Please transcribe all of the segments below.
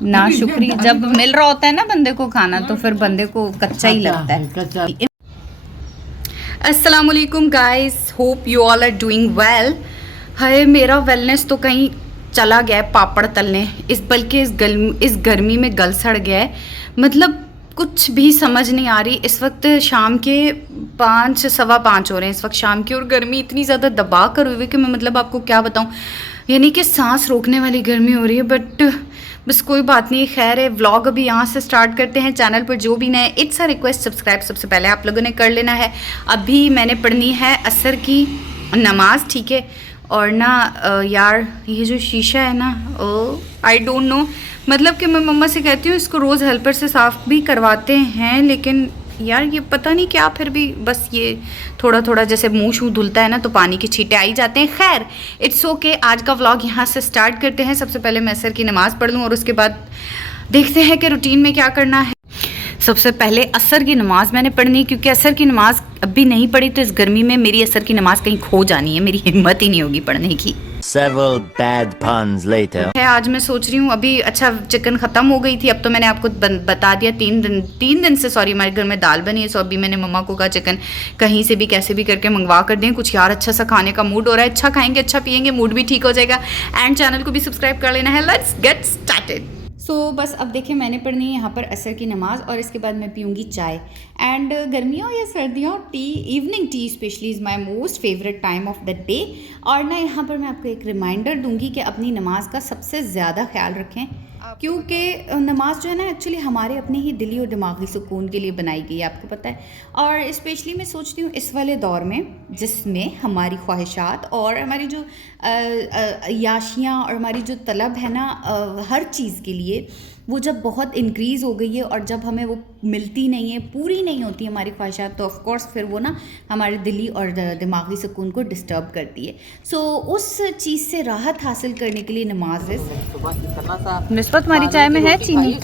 ना शुक्रिया। जब मिल रहा होता है ना बंदे को खाना तो फिर बंदे को कच्चा ही लगता है। अस्सलाम वालेकुम guys, hope you all are doing well. Hi, मेरा वेलनेस तो कहीं चला गया है पापड़ तलने, बल्कि इस गर्मी में गल सड़ गया है। मतलब कुछ भी समझ नहीं आ रही। इस वक्त शाम के 5 सवा 5 हो रहे हैं इस वक्त शाम के, और गर्मी इतनी ज़्यादा दबा कर हुई है कि मैं मतलब आपको क्या बताऊं, यानी कि सांस रोकने वाली गर्मी हो रही है। बट बस कोई बात नहीं, खैर है। व्लॉग अभी यहाँ से स्टार्ट करते हैं। चैनल पर जो भी नए, इट्स अ रिक्वेस्ट, सब्सक्राइब सबसे पहले आप लोगों ने कर लेना है। अभी मैंने पढ़नी है असर की नमाज, ठीक है। और ना यार ये जो शीशा है ना, आई डोंट नो, मतलब कि मैं मम्मा से कहती हूँ इसको रोज़ हेल्पर से साफ़ भी करवाते हैं, लेकिन यार ये पता नहीं क्या, फिर भी बस ये थोड़ा थोड़ा जैसे मुंह शूँ धुलता है ना तो पानी के छींटे आ ही जाते हैं। खैर इट्स ओके। आज का व्लॉग यहाँ से स्टार्ट करते हैं। सबसे पहले मैं असर की नमाज़ पढ़ लूँ और उसके बाद देखते हैं कि रूटीन में क्या करना है। सबसे पहले असर की नमाज़ मैंने पढ़नी है, क्योंकि असर की नमाज़ अभी नहीं पढ़ी तो इस गर्मी में मेरी असर की नमाज़ कहीं खो जानी है, मेरी हिम्मत ही नहीं होगी पढ़ने की। Several bad puns later. है आज मैं सोच रही हूँ, अभी अच्छा चिकन ख़त्म हो गई थी, अब तो मैंने आपको बता दिया 3 दिन से सॉरी हमारे घर में दाल बनी है। सो अभी मैंने मम्मा को कहा चिकन कहीं से भी कैसे भी करके मंगवा कर दें कुछ, यार अच्छा सा खाने का मूड हो रहा है। अच्छा खाएंगे, अच्छा पियेंगे, मूड भी ठीक हो जाएगा। एंड चैनल को भी सब्सक्राइब कर लेना है। Let's get started. सो बस अब देखिए मैंने पढ़नी है यहाँ पर असर की नमाज़, और इसके बाद मैं पीऊँगी चाय। एंड गर्मियों या सर्दियों, T, evening tea specially is my most favourite time of the day. और ना यहाँ पर मैं आपको एक रिमाइंडर दूंगी कि अपनी नमाज का सबसे ज़्यादा ख्याल रखें, क्योंकि नमाज जो है ना एक्चुअली हमारे अपने ही दिली और दिमागी सुकून के लिए बनाई गई है, आपको पता है। और स्पेशली मैं सोचती हूँ इस वाले दौर में जिसमें हमारी ख्वाहिशात और हमारी जो याशियाँ और हमारी जो तलब है ना हर चीज़ के लिए, वो जब बहुत इंक्रीज़ हो गई है और जब हमें वो मिलती नहीं है, पूरी नहीं होती हमारी ख्वाहिशात, तो ऑफ कोर्स फिर वो ना हमारे दिली और दिमागी सुकून को डिस्टर्ब करती है। सो उस चीज़ से राहत हासिल करने के लिए नमाज निस्बत हमारी चाय में है चीनी,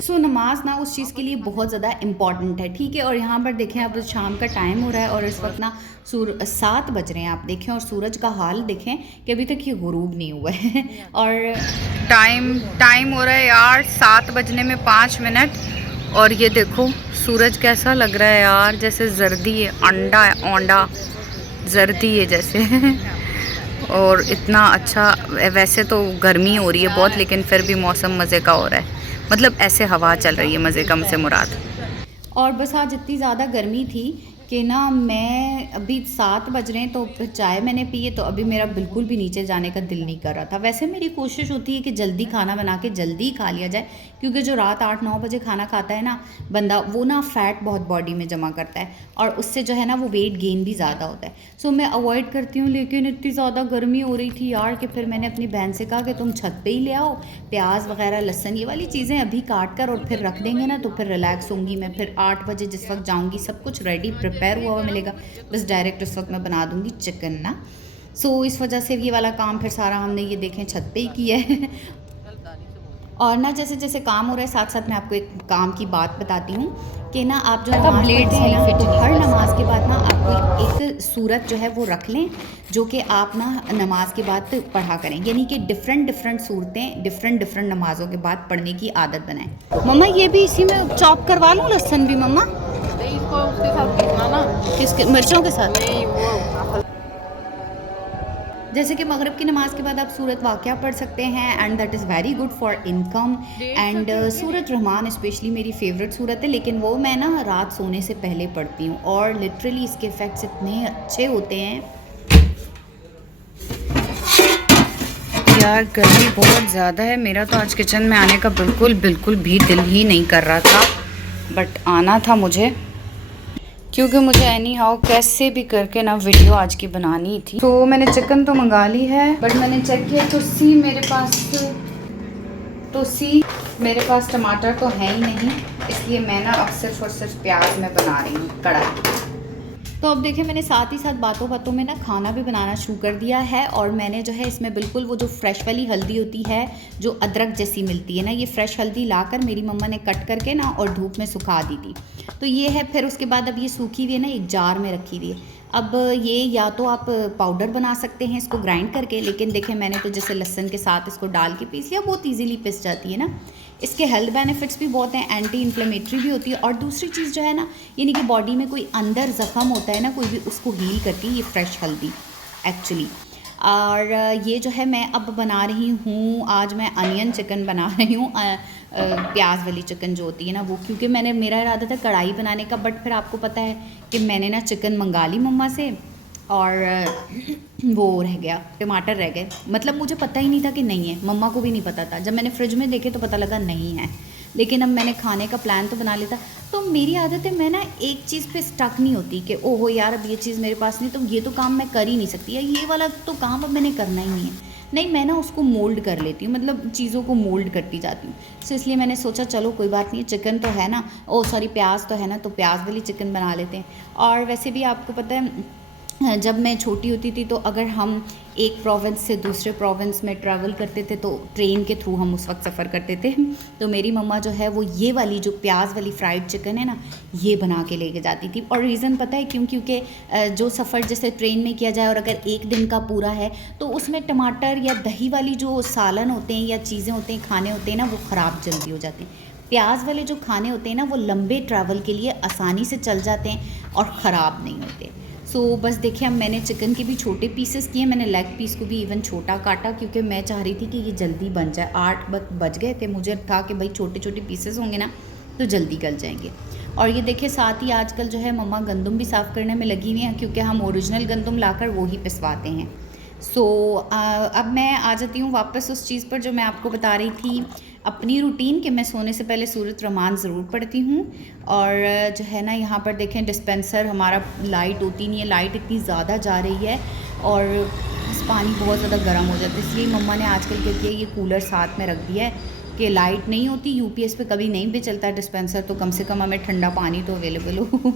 सो नमाज ना उस चीज़ के लिए बहुत ज़्यादा इम्पॉर्टेंट है, ठीक है। और यहाँ पर देखें अब शाम का टाइम हो रहा है और इस वक्त ना 7 बज रहे हैं, आप देखें, और सूरज का हाल देखें कि अभी तक ये गुरूब नहीं हुआ है। और टाइम हो रहा है यार 7 बजने में 5 मिनट, और ये देखो सूरज कैसा लग रहा है यार, जैसे जर्दी है, अंडा है, ओंडा जर्दी है जैसे और इतना अच्छा। वैसे तो गर्मी हो रही है बहुत, लेकिन फिर भी मौसम मज़े का हो रहा है, मतलब ऐसे हवा चल रही है मज़े का मुझसे मुराद। और बस आज इतनी ज़्यादा गर्मी थी कि ना मैं अभी 7 बज रहे हैं तो फिर चाय मैंने पी है, तो अभी मेरा बिल्कुल भी नीचे जाने का दिल नहीं कर रहा था। वैसे मेरी कोशिश होती है कि जल्दी खाना बना के जल्दी खा लिया जाए, क्योंकि जो रात 8-9 बजे खाना खाता है ना बंदा, वो ना फ़ैट बहुत बॉडी में जमा करता है और उससे जो है ना वो वेट गेन भी ज़्यादा होता है। सो मैं अवॉइड करती हूँ, लेकिन इतनी ज़्यादा गर्मी हो रही थी यार कि फिर मैंने अपनी बहन से कहा कि तुम छत पे ही ले आओ, प्याज वगैरह, लहसुन, ये वाली चीज़ें अभी काट कर और फिर रख देंगे ना तो फिर रिलैक्स होंगी मैं। फिर 8 बजे जिस वक्त जाऊँगी सब कुछ रेडी प्रिपेयर हुआ हुआ मिलेगा, बस डायरेक्ट उस वक्त मैं बना दूँगी चिकन ना। सो इस वजह से ये वाला काम फिर सारा हमने ये देखें छत पे ही किया है। और ना जैसे जैसे काम हो रहा है साथ साथ मैं आपको एक काम की बात बताती हूँ कि ना आप जो नमाज पढ़ते हैं ना, तो हर नमाज के बाद ना आप एक सूरत जो है वो रख लें, जो कि आप ना नमाज के बाद पढ़ा करें, यानी कि डिफरेंट सूरतें डिफरेंट नमाजों के बाद पढ़ने की आदत बनाएं। मम्मा ये भी इसी में चॉप करवा लूँ लहसुन भी मम्मा? उसके साथ ना, किसके, मिर्चों के साथ? नहीं, वो जैसे कि मगरिब की नमाज़ के बाद आप सूरत वाक़या पढ़ सकते हैं, and that is very good for income. And Surat Rahman specially मेरी फेवरेट सूरत है, लेकिन वो मैं ना रात सोने से पहले पढ़ती हूँ और लिटरली इसके इफ़ेक्ट्स इतने अच्छे होते हैं। यार गर्मी बहुत ज़्यादा है, मेरा तो आज किचन में आने का बिल्कुल भी दिल ही नहीं कर रहा था, बट आना था मुझे, क्योंकि मुझे एनी हाउ कैसे भी करके ना वीडियो आज की बनानी थी। तो मैंने चिकन तो मंगा ली है, बट मैंने चेक किया तो मेरे पास टमाटर तो है ही नहीं, इसलिए मैं ना अब सिर्फ और सिर्फ प्याज में बना रही हूँ कढ़ाई। तो अब देखिए मैंने साथ ही साथ बातों में ना खाना भी बनाना शुरू कर दिया है, और मैंने जो है इसमें बिल्कुल वो जो फ्रेश वाली हल्दी होती है जो अदरक जैसी मिलती है ना, ये फ्रेश हल्दी लाकर मेरी मम्मा ने कट करके ना और धूप में सुखा दी थी, तो ये है। फिर उसके बाद अब ये सूखी हुई है ना एक जार में रखी हुई है। अब ये या तो आप पाउडर बना सकते हैं इसको ग्राइंड करके, लेकिन देखें मैंने तो जैसे लहसुन के साथ इसको डाल के पीस लिया, बहुत इजीली पिस जाती है ना। इसके हेल्थ बेनिफिट्स भी बहुत हैं, एंटी इन्फ्लेमेटरी भी होती है, और दूसरी चीज़ जो है ना, यानी कि बॉडी में कोई अंदर ज़ख़म होता है ना कोई भी, उसको हील करती है ये फ्रेश हल्दी एक्चुअली। और ये जो है मैं अब बना रही हूँ, आज मैं अनियन चिकन बना रही हूँ, प्याज वाली चिकन जो होती है ना वो, क्योंकि मेरा इरादा था कढ़ाई बनाने का, बट फिर आपको पता है कि मैंने ना चिकन मंगा ली मम्मा से, और वो रह गया, टमाटर रह गए, मतलब मुझे पता ही नहीं था कि नहीं है, मम्मा को भी नहीं पता था, जब मैंने फ्रिज में देखे तो पता लगा नहीं है। लेकिन अब मैंने खाने का प्लान तो बना लेता। तो मेरी आदत है मैं ना एक चीज़ पे स्टक नहीं होती कि ओहो यार अब ये चीज़ मेरे पास नहीं, तो ये तो काम मैं कर ही नहीं सकती, या ये वाला तो काम अब मैंने करना ही नहीं है। नहीं, मैं ना उसको मोल्ड कर लेती हूँ, मतलब चीज़ों को मोल्ड करती जाती हूँ। सो इसलिए मैंने सोचा चलो कोई बात नहीं, चिकन तो है ना, प्याज तो है ना, तो प्याज वाली चिकन बना लेते हैं। और वैसे भी आपको पता है जब मैं छोटी होती थी तो अगर हम एक प्रोविंस से दूसरे प्रोविंस में ट्रैवल करते थे तो ट्रेन के थ्रू हम उस वक्त सफ़र करते थे, तो मेरी मम्मा जो है वो ये वाली जो प्याज वाली फ्राइड चिकन है ना, ये बना के लेके जाती थी। और रीज़न पता है क्यों? क्योंकि जो सफ़र जैसे ट्रेन में किया जाए और अगर एक दिन का पूरा है तो उसमें टमाटर या दही वाली जो सालन होते हैं या चीज़ें होते हैं, खाने होते हैं ना, वो ख़राब जल्दी हो जाते हैं। प्याज वाले जो खाने होते हैं ना वो लंबे ट्रैवल के लिए आसानी से चल जाते हैं और ख़राब नहीं होते। सो बस देखिए, अब मैंने चिकन के भी छोटे पीसेस किए, मैंने लेग पीस को भी इवन छोटा काटा, क्योंकि मैं चाह रही थी कि ये जल्दी बन जाए। 8 बज गए थे, मुझे था कि भाई छोटे छोटे पीसेस होंगे ना तो जल्दी गल जाएंगे। और ये देखिए साथ ही आजकल जो है मम्मा गंदम भी साफ़ करने में लगी हुई हैं, क्योंकि हम ओरिजिनल गंदम लाकर वो ही पिसवाते हैं। सो अब मैं आ जाती हूँ वापस उस चीज़ पर जो मैं आपको बता रही थी, अपनी रूटीन, कि मैं सोने से पहले सूरत रमान ज़रूर पढ़ती हूँ। और जो है ना यहाँ पर देखें डिस्पेंसर हमारा लाइट होती नहीं है, लाइट इतनी ज़्यादा जा रही है और पानी बहुत ज़्यादा गर्म हो जाता है, इसलिए मम्मा ने आजकल क्या किया, ये कूलर साथ में रख दिया है कि लाइट नहीं होती, यूपीएस पे कभी नहीं भी चलता है डिस्पेंसर, तो कम से कम हमें ठंडा पानी तो अवेलेबल हो।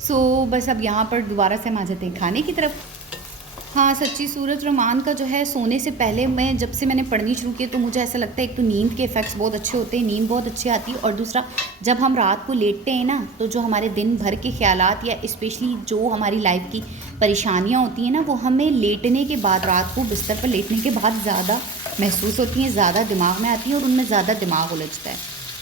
सो बस अब यहाँ पर दोबारा से हम आ जाते हैं खाने की तरफ। हाँ सच्ची, सूरत रमान का जो है सोने से पहले मैं जब से मैंने पढ़नी शुरू की तो मुझे ऐसा लगता है एक तो नींद के इफ़ेक्ट्स बहुत अच्छे होते हैं, नींद बहुत अच्छी आती है, और दूसरा जब हम रात को लेटते हैं ना तो जो हमारे दिन भर के ख्यालात या स्पेशली जो हमारी लाइफ की परेशानियाँ होती हैं ना, वो हमें लेटने के बाद, रात को बिस्तर पर लेटने के बाद ज़्यादा महसूस होती हैं, ज़्यादा दिमाग में आती हैं और उनमें ज़्यादा दिमाग उलझता है।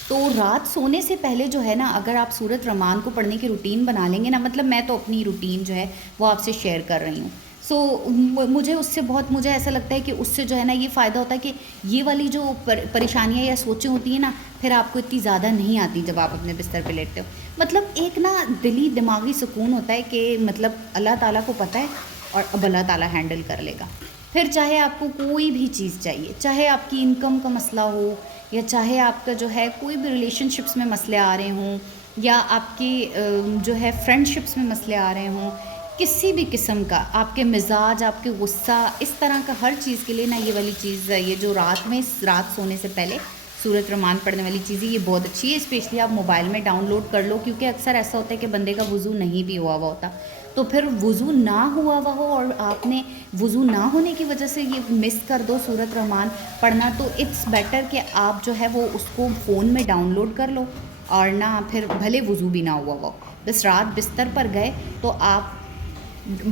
तो रात सोने से पहले जो है ना, अगर आप सूरत रमान को पढ़ने की रूटीन बना लेंगे ना, मतलब मैं तो अपनी रूटीन जो है वो आपसे शेयर कर रही हूँ। सो मुझे उससे बहुत, मुझे ऐसा लगता है कि उससे जो है ना ये फ़ायदा होता है कि ये वाली जो परेशानियाँ या सोचें होती हैं ना, फिर आपको इतनी ज़्यादा नहीं आती जब आप अपने बिस्तर पे लेटते हो। मतलब एक ना दिली दिमागी सुकून होता है कि मतलब अल्लाह ताला को पता है और अब अल्लाह ताला हैंडल कर लेगा। फिर चाहे आपको कोई भी चीज़ चाहिए, चाहे आपकी इनकम का मसला हो या चाहे आपका जो है कोई भी रिलेशनशिप्स में मसले आ रहे हों या आपकी जो है फ्रेंडशिप्स में मसले आ रहे हों, किसी भी किस्म का, आपके मिजाज, आपके गुस्सा, इस तरह का हर चीज़ के लिए ना ये वाली चीज़, ये जो रात सोने से पहले सूरत रमान पढ़ने वाली चीज़ है, ये बहुत अच्छी है। स्पेशली आप मोबाइल में डाउनलोड कर लो, क्योंकि अक्सर ऐसा होता है कि बंदे का वज़ू नहीं भी हुआ होता, तो फिर वज़ू ना हुआ हो और आपने वज़ू ना होने की वजह से ये मिस कर दो सूरत रमान पढ़ना, तो इट्स बेटर कि आप जो है वो उसको फ़ोन में डाउनलोड कर लो, और ना फिर भले वज़ू भी ना हुआ हो, बस रात बिस्तर पर गए तो आप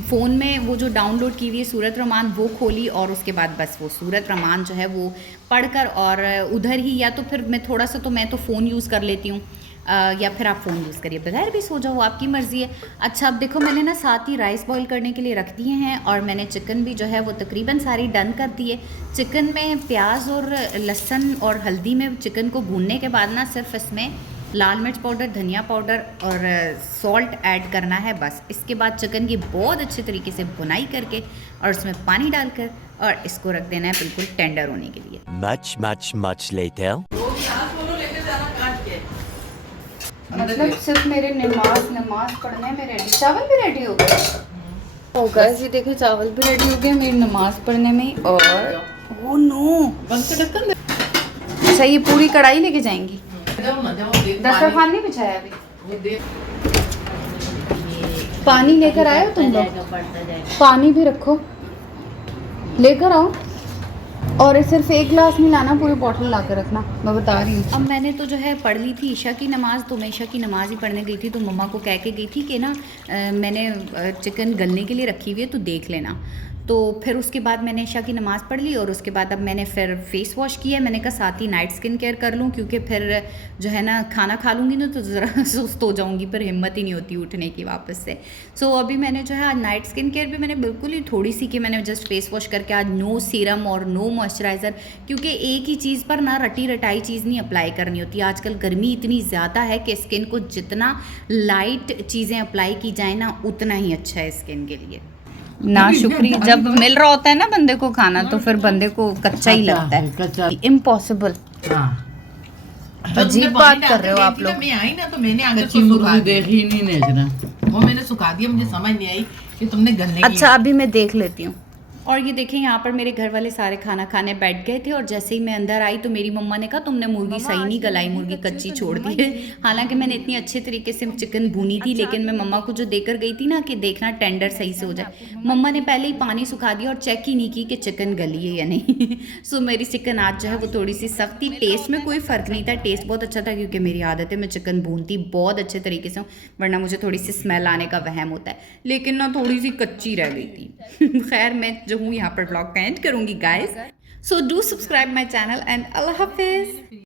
फ़ोन में वो जो डाउनलोड की हुई है सूरत रमान वो खोली, और उसके बाद बस वो सूरत रमान जो है वो पढ़कर, और उधर ही, या तो फिर मैं थोड़ा सा, तो मैं तो फ़ोन यूज़ कर लेती हूँ, या फिर आप फ़ोन यूज़ करिए, बगैर भी सो जाओ, आपकी मर्ज़ी है। अच्छा अब देखो, मैंने ना साथ ही राइस बॉईल करने के लिए रख दिए हैं, और मैंने चिकन भी जो है वो तकरीबन सारी डन कर दी है। चिकन में प्याज और लहसुन और हल्दी में चिकन को भूनने के बाद ना सिर्फ इसमें लाल मिर्च पाउडर, धनिया पाउडर और सॉल्ट ऐड करना है, बस। इसके बाद चिकन की बहुत अच्छे तरीके से भुनाई करके और उसमें पानी डालकर और इसको रख देना है बिल्कुल टेंडर होने के लिए। Much later. मतलब सिर्फ मेरे नमाज पढ़ने में रेडी, चावल भी रेडी हो गए। होगा जी, देखो चावल भी रेडी हो गए मेरी नमाज पढ़ने में। और ओ नो, अच्छा ये पूरी कढ़ाई लेके जाएंगी, दस्तरखान नहीं बिछाया अभी। पानी लेकर आए हो तुम लोग? पानी भी रखो, लेकर आओ। और सिर्फ एक गिलास नहीं लाना, पूरी बॉटल ला कर रखना, मैं बता रही हूँ। अब मैंने तो जो है पढ़ ली थी ईशा की नमाज़, तो मैं ईशा की नमाज़ ही पढ़ने गई थी, तो मम्मा को कह के गई थी कि ना मैंने चिकन गलने के लिए रखी हुई है तो देख लेना। तो फिर उसके बाद मैंने ईशा की नमाज़ पढ़ ली और उसके बाद अब मैंने फिर फेस वॉश किया। मैंने कहा साथ ही नाइट स्किन केयर कर लूँ, क्योंकि फिर जो है ना खाना खा लूँगी ना तो ज़रा सुस्त हो जाऊँगी, फिर हिम्मत ही नहीं होती उठने की वापस से। सो अभी मैंने जो है आज नाइट स्किन केयर भी मैंने बिल्कुल ही थोड़ी सी कि मैंने जस्ट फेस वॉश करके आज नो सीरम और नो मॉइस्चराइज़र, क्योंकि एक ही चीज़ पर ना रटी रटाई चीज़ नहीं अप्लाई करनी होती। आजकल गर्मी इतनी ज़्यादा है कि स्किन को जितना लाइट चीज़ें अप्लाई की जाए ना उतना ही अच्छा है स्किन के लिए। ना शुक्री जब मिल रहा होता है ना बंदे को खाना, तो फिर बंदे को कच्चा ही लगता है, इम्पॉसिबल। अजीब बात कर रहे हो आप लोग। मैं आई ना तो मैंने आगे कच्ची मुर्गी देखी नहीं नेचना। वो मैंने सुखा दिया, मुझे समझ नहीं आई कि तुमने गलने की। अच्छा अभी मैं देख लेती हूँ। और ये देखें यहाँ पर मेरे घर वाले सारे खाना खाने बैठ गए थे और जैसे ही मैं अंदर आई तो मेरी मम्मा ने कहा तुमने मुर्गी सही नहीं गलाई, मुर्गी कच्ची छोड़ दी है। हालांकि मैंने इतनी अच्छे तरीके से चिकन भूनी थी, लेकिन मैं मम्मा को जो देकर गई थी ना कि देखना टेंडर सही से हो जाए, मम्मा ने पहले ही पानी सुखा दिया और चेक ही नहीं की कि चिकन गली है या नहीं। सो मेरी चिकन आज जो है वो थोड़ी सी सख्त थी। टेस्ट में कोई फ़र्क नहीं था, टेस्ट बहुत अच्छा था, क्योंकि मेरी आदत है मैं चिकन भूनती बहुत अच्छे तरीके से हूँ, वरना मुझे थोड़ी सी स्मेल आने का वहम होता है, लेकिन ना थोड़ी सी कच्ची रह गई थी। खैर मैं जो हूँ यहाँ पर ब्लॉग का एंड करूँगी guys, so do subscribe my channel and अल्लाह हाफिज़।